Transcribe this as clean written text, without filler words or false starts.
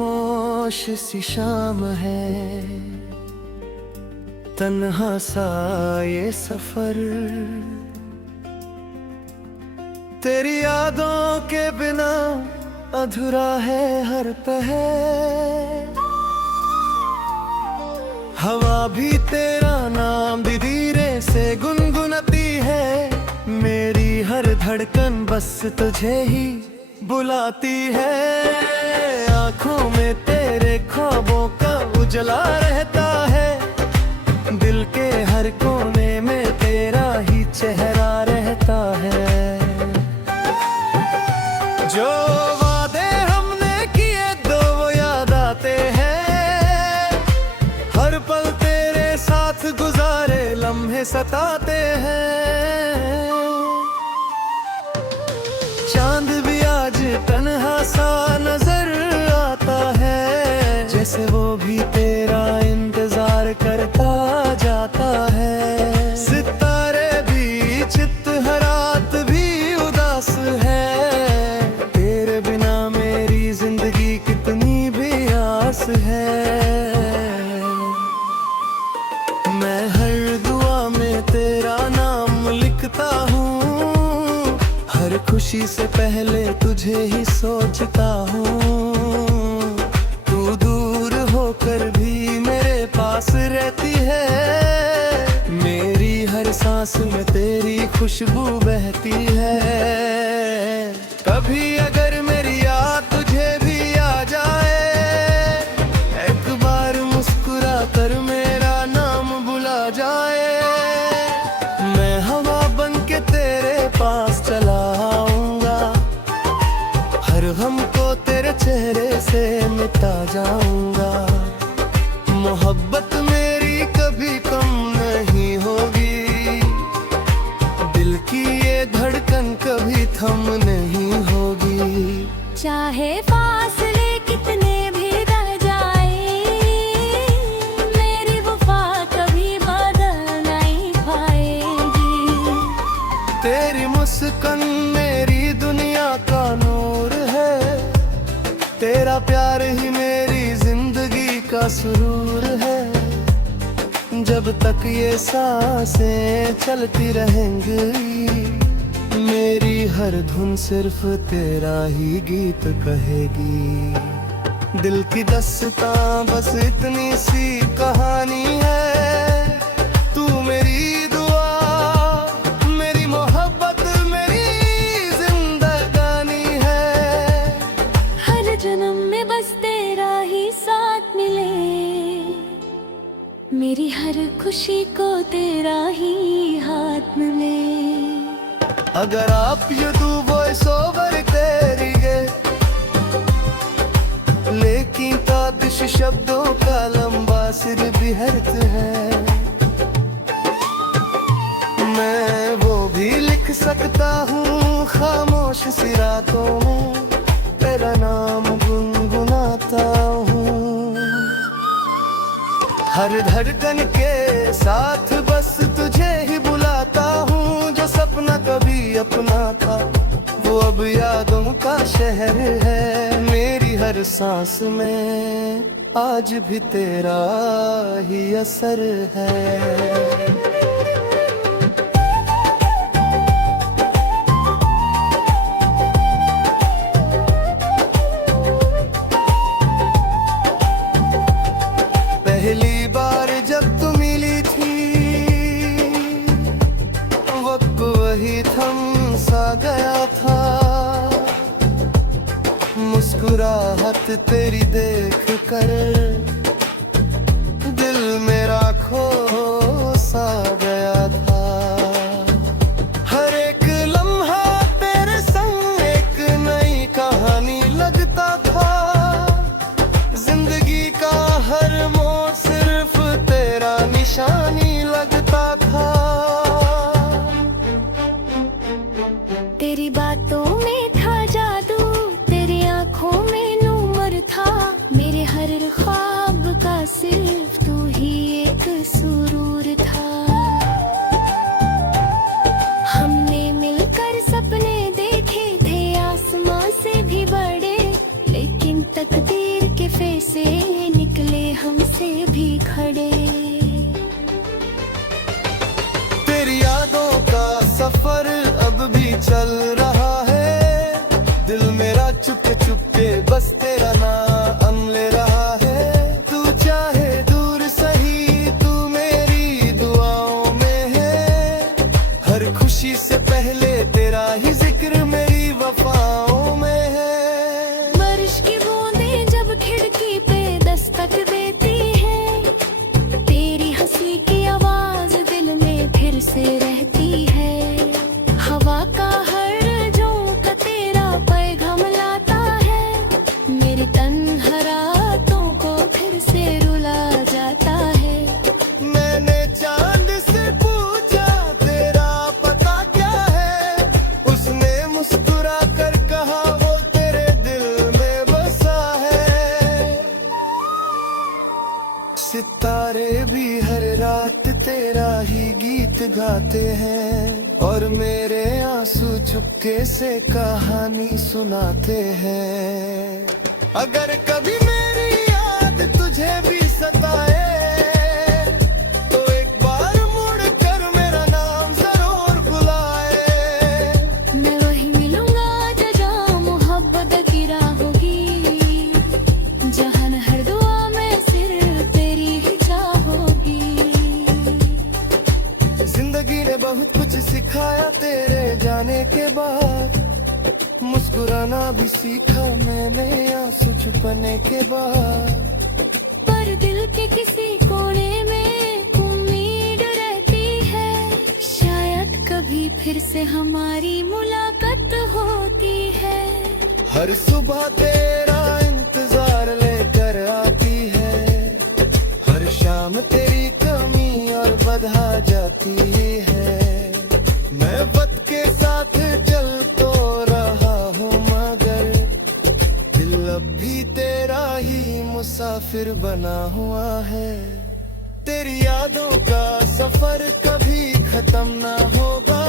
खामोश सी शाम है, तन्हा सा ये सफर, तेरी यादों के बिना अधूरा है हर पहर। हवा भी तेरा नाम धीरे से गुनगुनाती है, मेरी हर धड़कन बस तुझे ही बुलाती है। आँखों में तेरे ख्वाबों का उजला रहता है, दिल के हर कोने में तेरा ही चेहरा रहता है। जो वादे हमने किए दो वो याद आते हैं, हर पल तेरे साथ गुजारे लम्हे सताते हैं। चांद भी आज तन्हा सा नजर आता है, जैसे वो भी तेरा इंतजार करता जाता है। सितारे भी चित रात भी उदास है, तेरे बिना मेरी जिंदगी कितनी भी आस है। मैं हर दुआ में तेरा नाम लिखता हूँ, हर खुशी से पहले तुझे ही सोचता हूँ। तू दूर होकर भी मेरे पास रहती है, मेरी हर सांस में तेरी खुशबू बहती है। कभी अगर मेरी याद तुझे भी आ जाए, एक बार मुस्कुरा कर मेरा नाम बुला जाए। मैं हवा बन के तेरे पास चला आऊंगा, हर गम को तेरे चेहरे से मिटा जाऊंगा। मोहब्बत मेरी कभी कम नहीं होगी, दिल की ये धड़कन कभी थम नहीं होगी। चाहे फासले कितने भी रह जाए, मेरी वफा कभी बदल नहीं पाएगी। तेरी मुस्कान मेरी दुनिया का नूर है, तेरा प्यार ही मेरी जिंदगी का सुरूर है। जब तक ये सांसें चलती रहेंगी, मेरी हर धुन सिर्फ तेरा ही गीत कहेगी। दिल की दस्तां बस इतनी सी कहानी है, तू मेरी दुआ मेरी मोहब्बत मेरी जिंदगानी है। हर जन्म में बस तेरा ही साथ मिले, मेरी हर खुशी को तेरा ही हाथ मिले। अगर आप यूं वॉइस ओवर करेंगे, लेकिन ताबिश शब्दों का लंबा सिर भी हर्त है। मैं वो भी लिख सकता हूँ खामोश सी रातों में, तेरा नाम गुनगुनाता हूँ। हर धड़कन के साथ बस तुझे ही बुलाता हूँ। जो सपना कभी अपना था वो अब यादों का शहर है, मेरी हर सांस में आज भी तेरा ही असर है। पहली बार जब तू मिली थी, वक्त वही थम सा गया था। मुस्कुराहट तेरी देख कर दिल मेरा खो सा गया था। हर एक लम्हा तेरे संग एक नई कहानी लगता था। जिंदगी का हर मोड़ सिर्फ तेरा निशानी लगता था। तेरी बातों में था जादू, तेरी आंखों में नूर था। मेरे हर ख्वाब का सिर्फ तू ही एक सुरूर था। हमने मिलकर सपने देखे थे आसमां से भी बड़े, लेकिन तकदीर के चल रहा है। दिल मेरा चुपके चुपके बस तेरा नाम ले रहा है। तू चाहे दूर सही, तू मेरी दुआओं में है। हर खुशी से पहले तेरा ही जिक्र मेरी वफाओं में है। बारिश की बूंदें जब खिड़की पे दस्तक देती है, तेरी हंसी की आवाज दिल में फिर से रहती है। हवा का हर झोंका तेरा पैगाम लाता है, मेरे तन्हारातों को फिर से रुला जाता है। मैंने चांद से पूछा तेरा पता क्या है, उसने मुस्कुरा कर कहा वो तेरे दिल में बसा है। सितारे भी हर रात तेरा ही गीत गाते हैं, और मेरे आंसू चुपके से कहानी सुनाते हैं। अगर कभी मेरी याद तुझे भी सताए, तो एक बार मुड़ कर मेरा नाम जरूर बुलाए। मैं वही मिलूंगा जहाँ मोहब्बत की राह होगी, जहाँ हर दुआ में सिर्फ तेरी ही चाह होगी। जिंदगी ने बहुत कुछ सिखाया तेरे जाने के बाद, मुस्कुराना भी सीखा मैंने आंसू छुपने के बाद। पर दिल के किसी कोने में उम्मीद रहती है, शायद कभी फिर से हमारी मुलाकात होती है। हर सुबह तेरा इंतजार लेकर आती है, हर शाम तेरी कमी और बढ़ा जाती है। मैं वक्त के साथ चल तो रहा हूँ, मगर दिल अब भी तेरा ही मुसाफिर बना हुआ है। तेरी यादों का सफर कभी खत्म ना होगा।